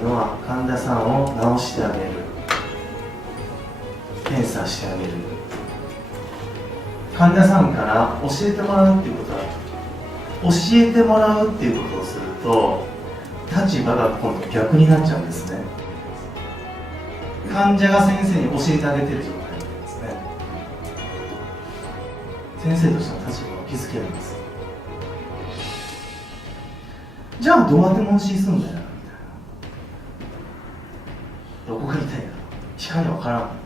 いうのは患者さんを治してあげる、検査してあげる、患者さんから教えてもらうっていうことだ。教えてもらうっていうことをすると立場が今度逆になっちゃうんですね。患者が先生に教えてあげてる状態なんですね。先生としての立場を築けるんです。じゃあどうやって問診するんだよみたいな。どこが痛いかしかに分からん。